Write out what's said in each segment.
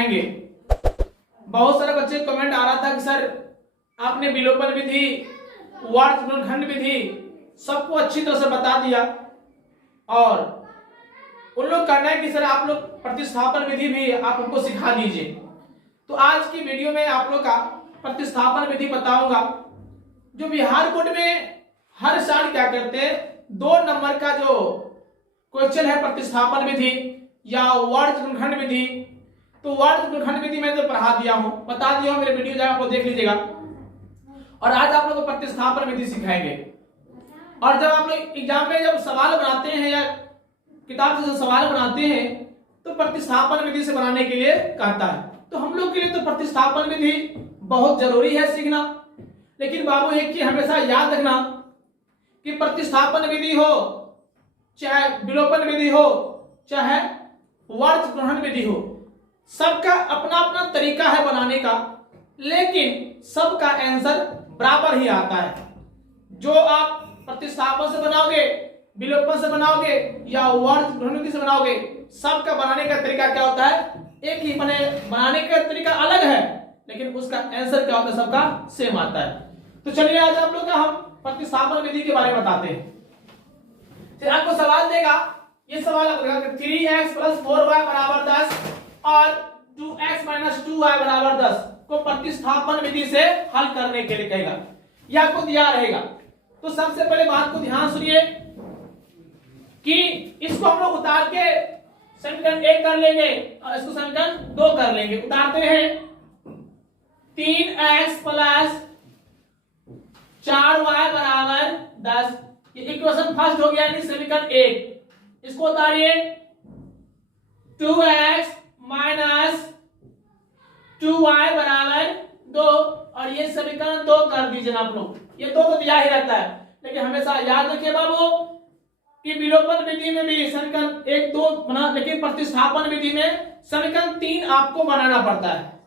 सिखाएंगे। बहुत सारे बच्चे कमेंट आ रहा था कि सर आपने विलोपन विधि, वार्त गुणनखंड विधि सबको अच्छी तरह से बता दिया, और उन लोग कहना है कि सर आप लोग प्रतिस्थापन विधि भी आप उनको सिखा दीजिए। तो आज की वीडियो में आप लोग का प्रतिस्थापन विधि बताऊंगा। जो बिहार बोर्ड में हर साल क्या करते हैं, 2 नंबर का जो क्वेश्चन है प्रतिस्थापन विधि या वार्त गुणनखंड विधि, तो वार्त गुणनखंड विधि मैं तो पढ़ा दिया हूं, बता दिया हूं, मेरे वीडियो जाकर आपको देख लीजिएगा। और आज आप लोग को प्रतिस्थापन विधि सिखाएंगे। और जब आप लोग एग्जाम में जब सवाल बनाते हैं या किताब से सवाल बनाते हैं तो प्रतिस्थापन विधि से बनाने के लिए कहता है। तो हम लोग के लिए तो प्रतिस्थापन विधि बहुत जरूरी है सीखना। लेकिन बाबू एक चीज हमेशा याद रखना कि प्रतिस्थापन विधि हो, चाहे विलोपन विधि हो, चाहे वार्त गुणनखंड विधि हो, सबका अपना अपना तरीका है बनाने का, लेकिन सबका आंसर बराबर ही आता है। जो आप प्रतिस्थापन से बनाओगे, विलोपन से बनाओगे या वार्त गुणनखंड से बनाओगे, सबका बनाने का तरीका क्या होता है, एक ही बनाने का तरीका अलग है, लेकिन उसका आंसर क्या होता है, सबका सेम आता है। तो चलिए आज आप लोग का हम प्रतिस्थापन विधि के बारे में बताते हैं। फिर आपको सवाल देगा, ये सवाल आपको देगा कि 3x + 4y = 10 और 2x - 2y = 10 को प्रतिस्थापन विधि से हल करने के लिए कहेगा। यह आपको दिया रहेगा। तो सबसे पहले बात को ध्यान सुनिए कि इसको हम लोग उतार के समीकरण 1 कर लेंगे और इसको समीकरण 2 कर लेंगे। उतारते हैं 3x + 4y = 10, ये इक्वेशन फर्स्ट हो गया, यानी समीकरण 1। इसको उतारिए 2x - 2y = 2 और ये समीकरण 2 कर दीजिए आप लोग। ये 2 तो दिया ही रहता है, लेकिन हमेशा याद रखिए बाबू कि विलोपन विधि में भी समीकरण 1 2 बना, लेकिन प्रतिस्थापन विधि में समीकरण 3 आपको बनाना पड़ता है।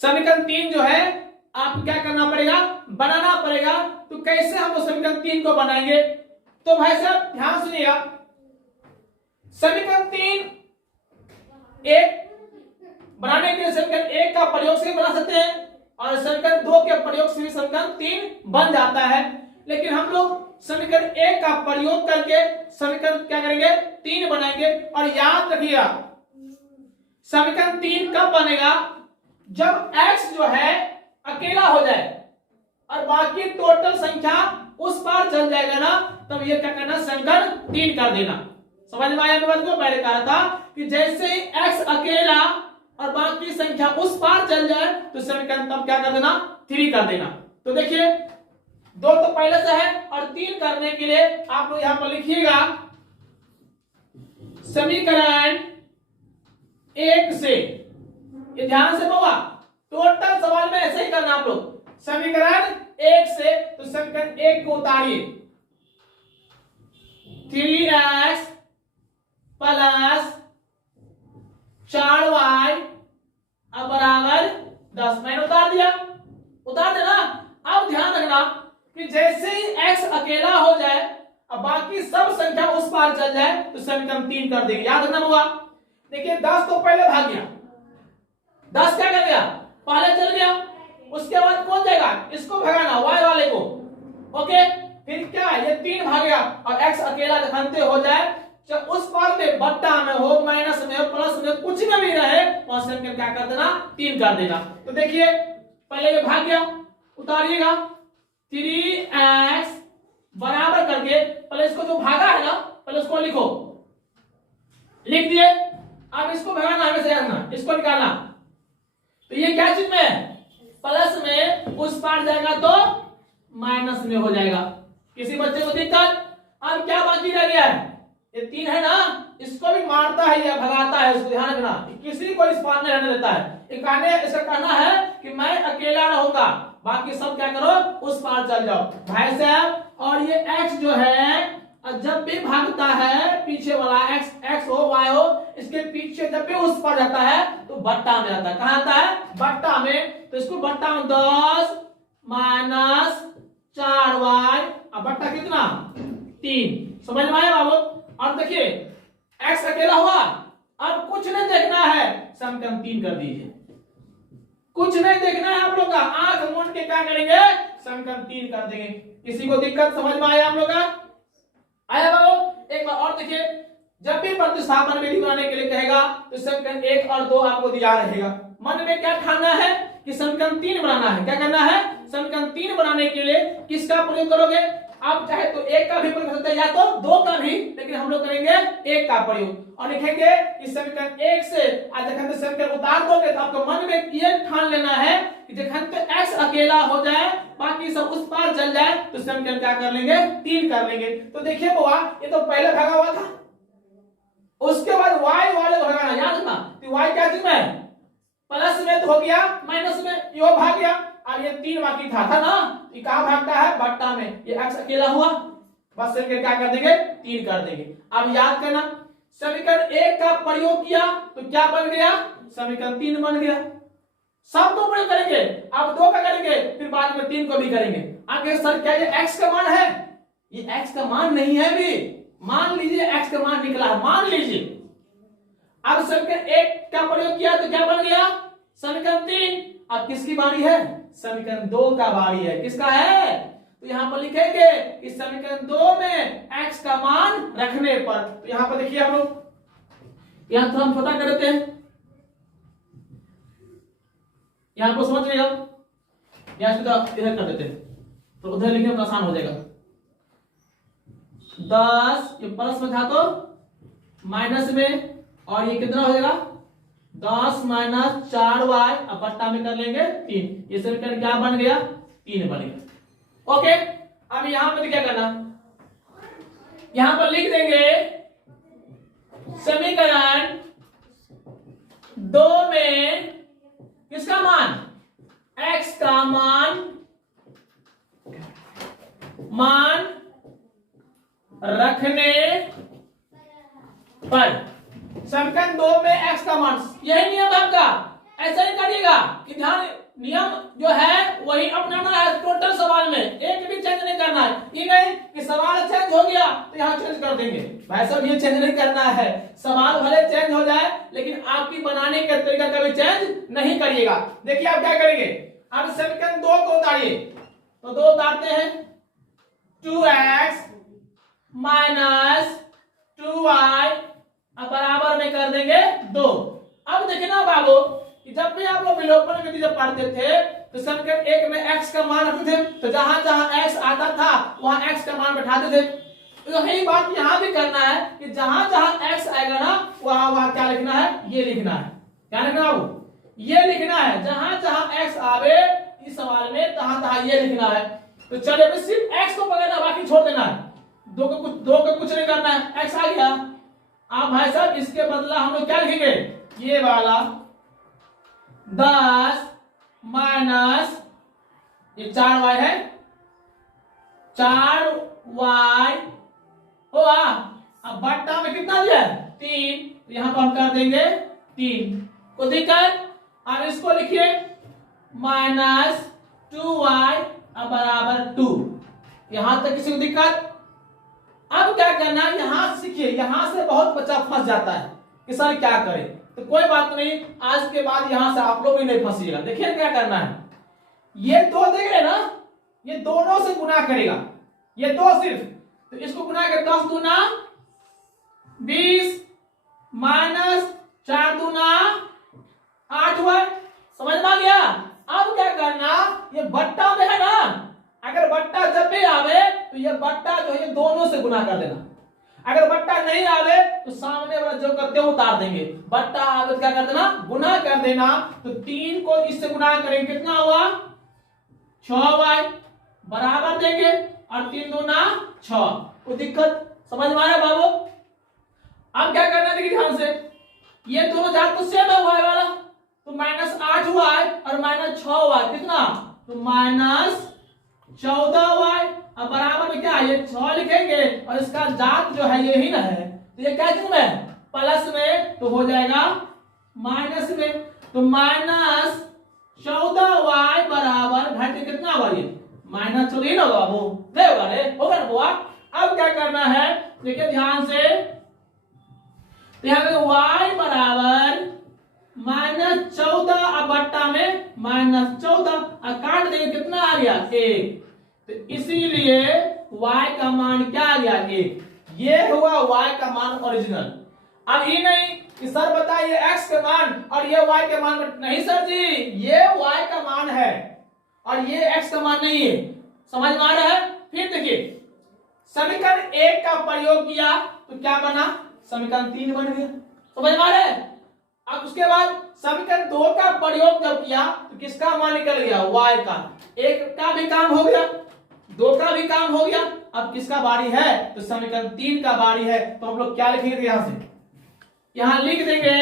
समीकरण 3 जो है आपको क्या करना पड़ेगा, बनाना पड़ेगा। तो कैसे हम लोग समीकरण 3 को बनाएंगे, तो भाई साहब ध्यान सुनिएगा। समीकरण 3 एक बनाने के लिए समीकरण 1 का प्रयोग से बना सकते हैं और समीकरण 2 के प्रयोग से भी समीकरण 3 बन जाता है। लेकिन हम लोग समीकरण 1 का प्रयोग करके समीकरण क्या करेंगे, 3 बनाएंगे। और याद रखिएगा समीकरण 3 कब बनेगा, जब x जो है अकेला हो जाए और बाकी टोटल संख्या उस पार चल जाएगा ना, तब ये क्या करना, समीकरण 3 कर देना। समझ में आया मेरी बात को? मैंने कहा था कि जैसे ही x अकेला और बाकी संख्या उस पार चल जाए तो समीकरण तब क्या कर देना, 3 कर देना। तो देखिए 2 तो पहले से है और 3 करने के लिए आप लोग यहां पर लिखिएगा समीकरण 1 से, ये ध्यान से होगा, टोटल सवाल में ऐसे ही करना आप लोग। समीकरण 1 से, तो समीकरण 1 को उतारिए 3x + 4y = 10। मैंने उतार दिया, उतार देना। अब ध्यान रखना कि जैसे ही x अकेला हो जाए और बाकी सब संख्या उस पार चल जाए तो समीकरण 3 कर देंगे। याद रखना होगा। देखिए 10 तो पहले भाग गया, 10 क्या कर गया, पहले चल गया। उसके बाद कौन जाएगा, इसको भगाना, y वाले को। ओके, फिर क्या, ये 3 भागेगा और x अकेला घंटे हो जाए, जब उस पार में बट्टा में हो, माइनस में हो, प्लस में, कुछ में भी रहे, और समीकरण क्या कर देना, 3 कर देना। तो देखिए पहले ये भाग गया, उतारिएगा 3x बराबर करके, पहले इसको जो भागा है ना, पहले उसको लिखो, लिख दिए। अब इसको भगाना, हमें से रखना, इसको निकालना। तो ये क्या चीज में है, प्लस में उस पार जाएगा तो माइनस में हो जाएगा। किसी बच्चे को दिक्कत? अब क्या बाकी रह गया है, ये 3 है ना, इसको भी मारता है या भगाता है, इसको ध्यान रखना। किसी को इस पार में रहने देता है। इसका कहना है कि मैं अकेला रहूंगा, बाकी सब क्या करो, उस पार चल जाओ भाई साहब। और ये x जो है जब भी भागता है, पीछे वाला x हो y हो, इसके पीछे जब भी उस पार जाता है तो बट्टा में आता है। कहां आता है, बट्टा में। तो इसको बट्टा में 10 - 4y, अब बट्टा कितना, 3। समझ में आया बाबू? और देखिए x अकेला हुआ, अब कुछ नहीं देखना है, समीकरण 3 कर दीजिए। कुछ नहीं देखना है आप लोग का, आंख मूंद के क्या करेंगे, समीकरण 3 कर देंगे। किसी को दिक्कत समझ में आया आप लोग का? आया बाबू? एक बार और देखिए, जब भी प्रतिस्थापन विधि बनाने के लिए कहेगा तो समीकरण 1 और 2 आपको दिया रहेगा। मन में क्या ठानना है कि समीकरण 3 बनाना है। क्या करना है? समीकरण 3 बनाने के लिए किसका प्रयोग करोगे? आप चाहे तो 1 का भी प्रयोग कर सकते हैं या तो 2 का भी, लेकिन हम लोग करेंगे 1 का प्रयोग और लिखेंगे कि समीकरण 1 से जखन समीकरण उतार दोगे तो आपको मन में ये ठान लेना है कि जखन तो x अकेला हो जाए बाकी सब उस पार चल जाए तो समीकरण क्या कर लेंगे, 3 कर लेंगे। तो देखिए बुआ, ये तो पहले भागा हुआ था, उसके बाद y वाले भगाना, याद रखना। तो y क्या चीज में, प्लस में तो हो गया, माइनस में यो भाग गया, और ये 3 बाकी था ना, ये कहां भागता है, बट्टा में। ये x अकेला हुआ, बस समीकरण क्या कर देंगे, 3 कर देंगे। अब याद करना, समीकरण 1 का प्रयोग किया तो क्या बन गया, समीकरण 3 बन गया। सब तो प्रयोग करेंगे, अब 2 का करेंगे, फिर बाद में 3 को भी करेंगे। आगे सर क्या ये x का मान है? ये x का मान नहीं है भी, मान लीजिए x का मान निकला है, मान लीजिए। अब समीकरण 1 का प्रयोग किया तो क्या बन गया, समीकरण 3। अब किसकी बारी है, समीकरण 2 का बारी है। किसका है? तो यहां पर लिखेंगे कि समीकरण 2 में x का मान रखने पर, तो यहां पर देखिए आप लोग, यहां थोड़ा हम छोटा कर देते हैं, यहां पर समझ रहे हो, यहां से तो इधर कर देते हैं तो उधर लिखने में आसान हो जाएगा। 10 ये प्लस में था तो माइनस में, और ये कितना हो जाएगा 10 माइनस 4y, अब बट्टा में कर लेंगे 3। ये समीकरण क्या बन गया, 3 बन गया। ओके, अब यहां पर क्या करना, यहां पर लिख देंगे समीकरण 2 में किसका मान, x का मान रखने पर, समीकरण 2 में x का मान, यही नियम है आपका। ऐसा नहीं करिएगा कि ध्यान, नियम जो है वही अपनाना है टोटल सवाल में, एक भी चेंज नहीं करना है। ये नहीं कि सवाल चेंज हो गया तो यहाँ चेंज कर देंगे, भाई साहब ये चेंज नहीं करना है। सवाल भले चेंज हो जाए लेकिन आपकी बनाने का तरीका कभी चेंज नहीं करिएगा। देखिए आप क्या करेंगे, अब समीकरण 2 को उतारिए, तो 2 उतारते हैं, 2x माइनस 2y अब बराबर में कर देंगे 2। अब देखिए ना बाबू, जब भी आप लोग विलोपन विधि जब पढ़ते थे तो समीकरण 1 में x का मान रखते थे, तो जहां जहां x आता था वहां x का मान बैठाते थे। तो यही बात यहां भी करना है कि जहां जहां x आएगा ना वहां वहां क्या लिखना है, ये लिखना है। क्या लिखना है बाबू, ये लिखना है। जहां जहां x आवे इस सवाल में तहां तहां ये लिखना है। तो चलिए अभी सिर्फ x को पकड़ना, बाकी छोड़ देना है, दो को कुछ नहीं करना है। x आ गया, अब भाई साहब इसके बदला हम लोग क्या लिखेंगे, ये वाला 10 माइनस ये 4y है, 4y हुआ, अब बट्टा में कितना दिया है 3, तो यहां पर हम कर देंगे 3। को दिक्कत, अब इसको लिखिए माइनस 2y अब बराबर 2। यहां तक किसी को दिक्कत? अब क्या करना, यहां सीखिए, यहां से बहुत बच्चा फंस जाता है कि सर क्या करें, तो कोई बात नहीं, आज के बाद यहां से आप लोग भी नहीं फंसिएगा। देखिए क्या करना है, ये 2 देख रहे ना, ये दोनों से गुना करेगा, ये 2 सिर्फ, तो इसको गुना कर 10 दूना 20 माइनस 4 दूना 8 हुआ, समझ में आ गया। अब क्या करना, ये बट्टा में है ना, अगर बट्टा जब भी आवे तो ये बट्टा जो है दोनों से गुना कर देना। अगर बट्टा नहीं आवे तो सामने वाला जो करते हो उतार देंगे, बट्टा आवे तो क्या कर देना, गुना कर देना। तो 3 को इससे गुना करेंगे, कितना हुआ 6y बराबर देंगे, और 3 दूना 6। कोई दिक्कत समझ में आया बाबू? अब क्या करना है देखिए ध्यान से, ये दोनों जात तो सेम है y वाला, तो माइनस 8y और माइनस 6y कितना, तो माइनस 14y अब बराबर में क्या, ये 6 लिखेंगे और इसका जात जो है यही ना है, तो ये क्या चीज में, प्लस में, तो हो जाएगा माइनस में। तो माइनस 14y बराबर घट कितना हुआ, ये माइनस 14 होगा बाबू, नहीं होगा रे, होगा ना बुआ। अब क्या करना है देखिए ध्यान से, तो यहाँ पे y बराबर -14 अब बट्टा में -14 और काट देंगे कितना आ गया 1। तो इसीलिए y का मान क्या आ गया 1। ये हुआ y का मान ओरिजिनल। अब ये नहीं कि सर बताइए x के मान और ये y के मान, नहीं सर जी, ये y का मान है और ये x का मान नहीं है। समझ में आ रहा है? फिर देखिए समीकरण 1 का प्रयोग किया तो क्या बना, समीकरण 3 बन गया। समझ में आ रहा है? अब उसके बाद समीकरण 2 का प्रयोग जब किया तो किसका मान निकल गया, y का। 1 का भी काम हो गया, 2 का भी काम हो गया। अब किसका बारी है, तो समीकरण 3 का बारी है। तो हम लोग क्या लिखेंगे यहां से, यहां लिख देंगे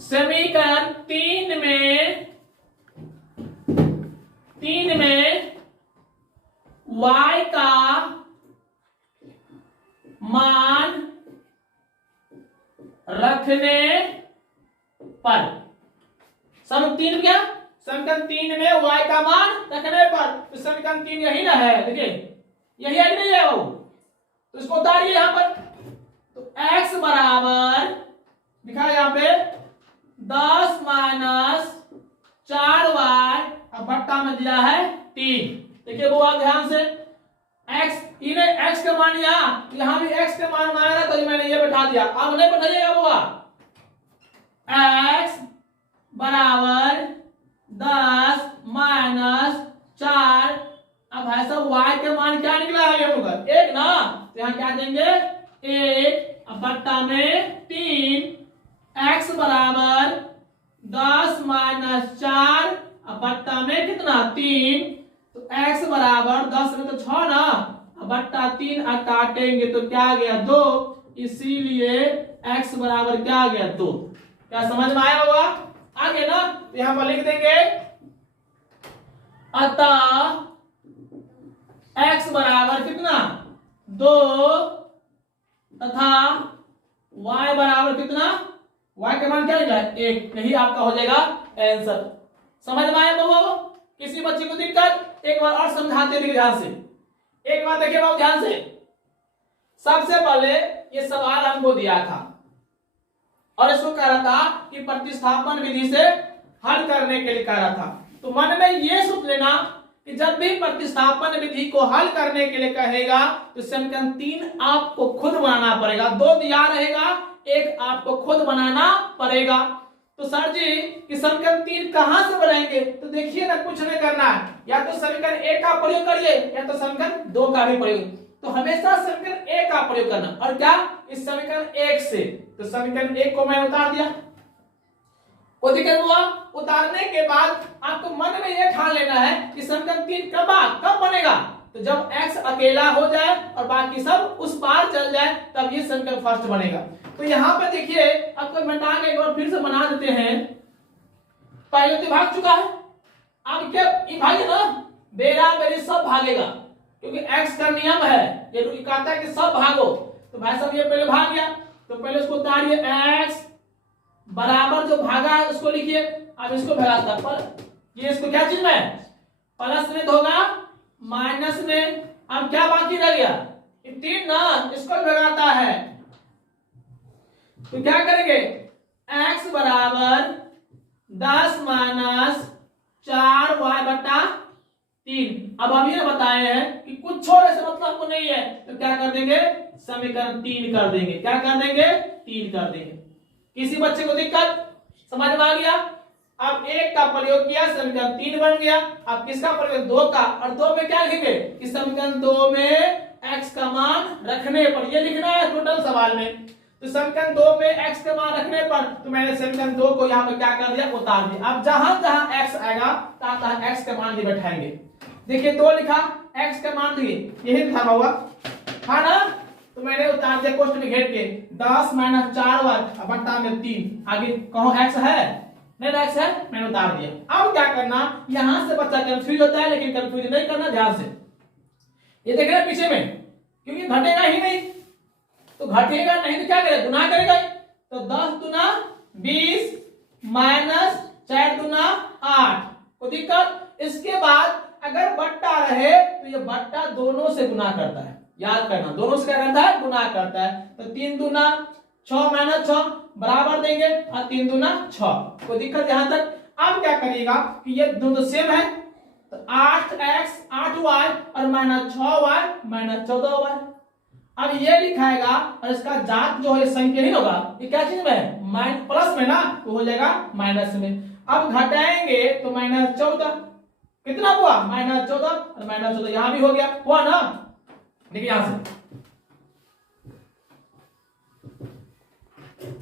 समीकरण 3 में y का मान रखने पर, समीकरण 3 क्या, समीकरण 3 में y का मान रखने पर, तो समीकरण 3 यही ना है, देखिए यही है नहीं है वो, तो इसको उतारिए यहां पर। तो x बराबर लिखा है यहां पे 10 - 4y अब बट्टा में दिया है 3। देखिए वो आप ध्यान से x, इन्हें x का मान यहां भी x का मान मांगा तो मैंने ये बैठा दिया। अब नहीं बैठाइएगा बुआ, x बराबर 10 - 4। अब भाई साहब y के मान क्या निकला है हम लोग 1 ना, तो यहां क्या देंगे 1 अब बट्टा में 3। x बराबर 10 - 4 अब बट्टा में कितना 3। तो x बराबर 10 में तो 6 ना, अब बट्टा 3 अब काटेंगे तो क्या आ गया 2। इसीलिए x बराबर क्या आ गया 2। क्या समझ में आया होगा? आगे ना, तो यहां पर लिख देंगे अतः x बराबर कितना 2 तथा y बराबर कितना, y का मान क्या निकला 1। यही आपका हो जाएगा आंसर। समझ में आया बाबू? किसी बच्चे को दिक्कत, एक बार और समझाते देखिए ध्यान से, एक बार देखिए बाबू ध्यान से। सबसे पहले ये सवाल हमको दिया था और इसको कह रहा था कि प्रतिस्थापन विधि से हल करने के लिए कह रहा था। तो मन में ये सोच लेना कि जब भी प्रतिस्थापन विधि को हल करने के लिए कहेगा तो समीकरण 3 आपको खुद बनाना पड़ेगा। 2 दिया रहेगा, 1 आपको खुद बनाना पड़ेगा। तो सर जी कि समीकरण 3 कहां से बनाएंगे, तो देखिए ना कुछ नहीं करना है, या तो समीकरण 1 का प्रयोग करिए या तो समीकरण 2 का भी प्रयोग। तो हमेशा समीकरण 1 का प्रयोग करना, और क्या इस समीकरण 1 से, तो समीकरण 1 को मैं उतार दिया, वो दिक्कत हुआ। उतारने के बाद आपको मन में यह ठान लेना है कि समीकरण 3 कब बनेगा, तो जब x अकेला हो जाए और बाकी सब उस पार चल जाए तब ये समीकरण फर्स्ट बनेगा। तो यहाँ पे देखिए आपको घटा के एक बार फिर से बना देते हैं। पहले तो भाग चुका है, अब क्या ये भागे ना, बेरा बेरी सब भागेगा क्योंकि x का नियम है, ये कहता है कि सब भागो। तो भाई साहब ये पहले भाग गया, तो पहले उसको उतारिए, x बराबर जो भागा है उसको लिखिए। अब इसको भगाता पर ये इसको क्या चीज में प्लस में होगा माइनस में। अब क्या बाकी रह गया 3 ना, इसको भगाता है तो क्या करेंगे x बराबर 10 - 4y बटा 3। अब अभी ने बताए हैं कि कुछ छोड़े से मतलब हमको नहीं है, तो क्या कर देंगे समीकरण 3 कर देंगे। क्या कर देंगे 3 कर देंगे। किसी बच्चे को दिक्कत समझ में आ गया? अब 1 का प्रयोग किया समीकरण 3 बन गया। अब किसका प्रयोग 2 का, और 2 में क्या लिखेंगे कि समीकरण 2 में x का मान रखने पर, ये लिखना है टोटल सवाल में। तो समीकरण 2 में x का मान रखने पर, तो मैंने समीकरण 2 को यहाँ पे क्या कर दिया उतार दिया। अब जहां जहां x आएगा तहां x का मान भी बैठाएंगे। देखिए 2 लिखा, x का मान दिए यही था होगा, हाँ ना, तो मैंने उतार दिया क्वेश्चन में घेर के 10 - 4y बट्टा में 3। आगे कहो x है नहीं, x है, मैंने उतार दिया। अब क्या करना, यहां से बच्चा कंफ्यूज होता है लेकिन कंफ्यूज नहीं करना, ध्यान से ये देख रहे हैं पीछे में, क्योंकि घटेगा ही नहीं, तो घटेगा नहीं तो क्या करेगा गुना करेगा। तो 10 दूना 20 माइनस 4 दूना 8, कोई दिक्कत। इसके बाद अगर बट्टा रहे तो ये बट्टा दोनों से गुना करता है, याद करना दोनों से क्या करता है गुना करता है। तो 3 दूना 6 माइनस 6, बराबर देंगे और 3 दूना 6। कोई दिक्कत यहां तक? अब क्या करिएगा कि ये दोनों तो सेम है, तो 8x 8y और माइनस 6y माइनस 14y। अब ये लिखाएगा और इसका जात जो है संख्या ही होगा, ये क्या चीज में माइनस प्लस में ना, तो हो जाएगा माइनस में। अब घटाएंगे तो माइनस 14, कितना हुआ माइनस 14 और माइनस 14 यहां भी हो गया, हुआ ना। देखिए यहां से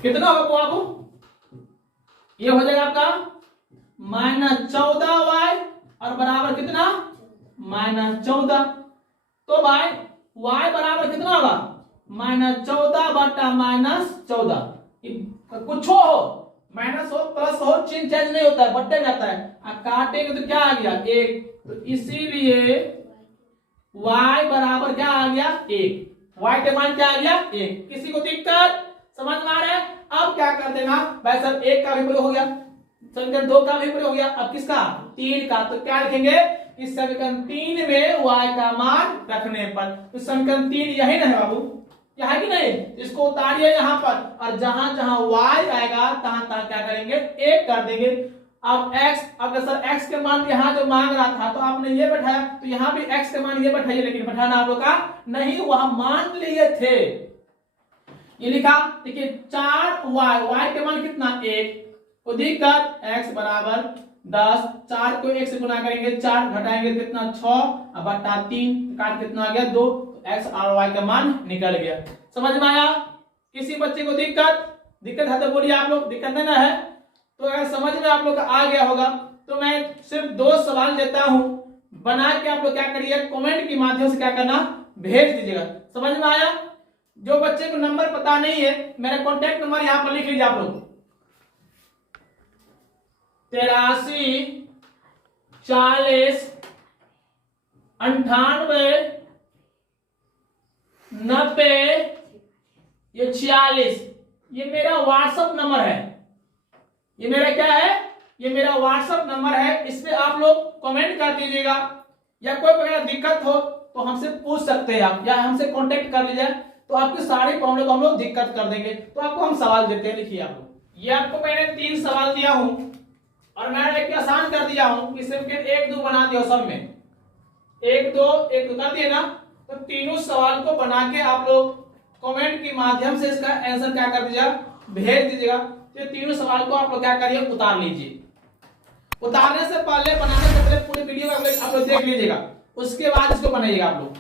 कितना होगा आपको, ये हो जाएगा आपका माइनस 14y और बराबर कितना माइनस 14। तो भाई y बराबर कितना होगा माइनस 14 बटा माइनस 14। कुछ हो माइनस हो प्लस हो चिन्ह चेंज नहीं होता है, बट्टे जाता है। अब काटेंगे तो क्या आ गया 1, तो इसीलिए y बराबर क्या आ गया 1। y के मान क्या आ गया 1। किसी को दिक्कत समझ में आ रहा है? अब क्या कर देना भाई साहब, 1 का भी प्रयोग हो गया, समीकरण 2 का भी प्रयोग हो गया, अब किसका 3 का। तो क्या लिखेंगे इस समीकरण 3 में y का मान रखने पर, तो समीकरण 3 यही ना है बाबू, यह है कि नहीं? इसको उतारिए यहाँ पर और जहां जहां y आएगा तहां तहां क्या करेंगे 1 कर देंगे। अब x, अब सर x के मान यहाँ जो मांग रहा था तो आपने ये बैठाया, तो यहाँ भी x के मान ये बैठाइए, लेकिन बैठाना आप लोग का नहीं, वह मान लिए थे। ये लिखा देखिए 4y के मान कितना 1, तो दिक्कत x बराबर 10, 4 को 1 से गुना करेंगे 4 घटाएंगे कितना 6 अब बटा 3 काट कितना आ गया 2, तो x और y का मान निकल गया। समझ में आया? किसी बच्चे को दिक्कत है तो बोलिए आप लोग, दिक्कत नहीं ना है? तो अगर समझ में आप लोग का आ गया होगा तो मैं सिर्फ 2 सवाल देता हूं, बना के आप लोग क्या करिए कमेंट के माध्यम से क्या करना भेज दीजिएगा। समझ में आया? जो बच्चे को नंबर पता नहीं है मेरा कॉन्टेक्ट नंबर यहां पर लिख लीजिए आप लोग, 83 40 98 90 ये 46, ये मेरा व्हाट्सएप नंबर है। ये मेरा क्या है? ये मेरा व्हाट्सएप नंबर है। इस पे आप लोग कमेंट कर दीजिएगा, या कोई प्रकार दिक्कत हो तो हमसे पूछ सकते हैं आप, या हमसे कांटेक्ट कर लीजिए, तो आपके सारे प्रॉब्लम को हम लोग दिक्कत कर देंगे। तो आपको हम सवाल देते हैं, लिखिए आप लोग, ये आपको मैंने 3 सवाल दिया हूं और मैंने एक आसान कर दिया हूं कि सिर्फ 1 2 बना दिया, सब में 1 2 कर दिए ना। तो तीनों सवाल को बना के आप लोग कमेंट के माध्यम से इसका आंसर क्या कर दीजिएगा भेज दीजिएगा। तो तीनों सवाल को आप लोग क्या करिए उतार लीजिए। उतारने से पहले, बनाने से पहले पूरी वीडियो आप लोग देख लीजिएगा, उसके बाद इसको बनाइएगा आप लोग।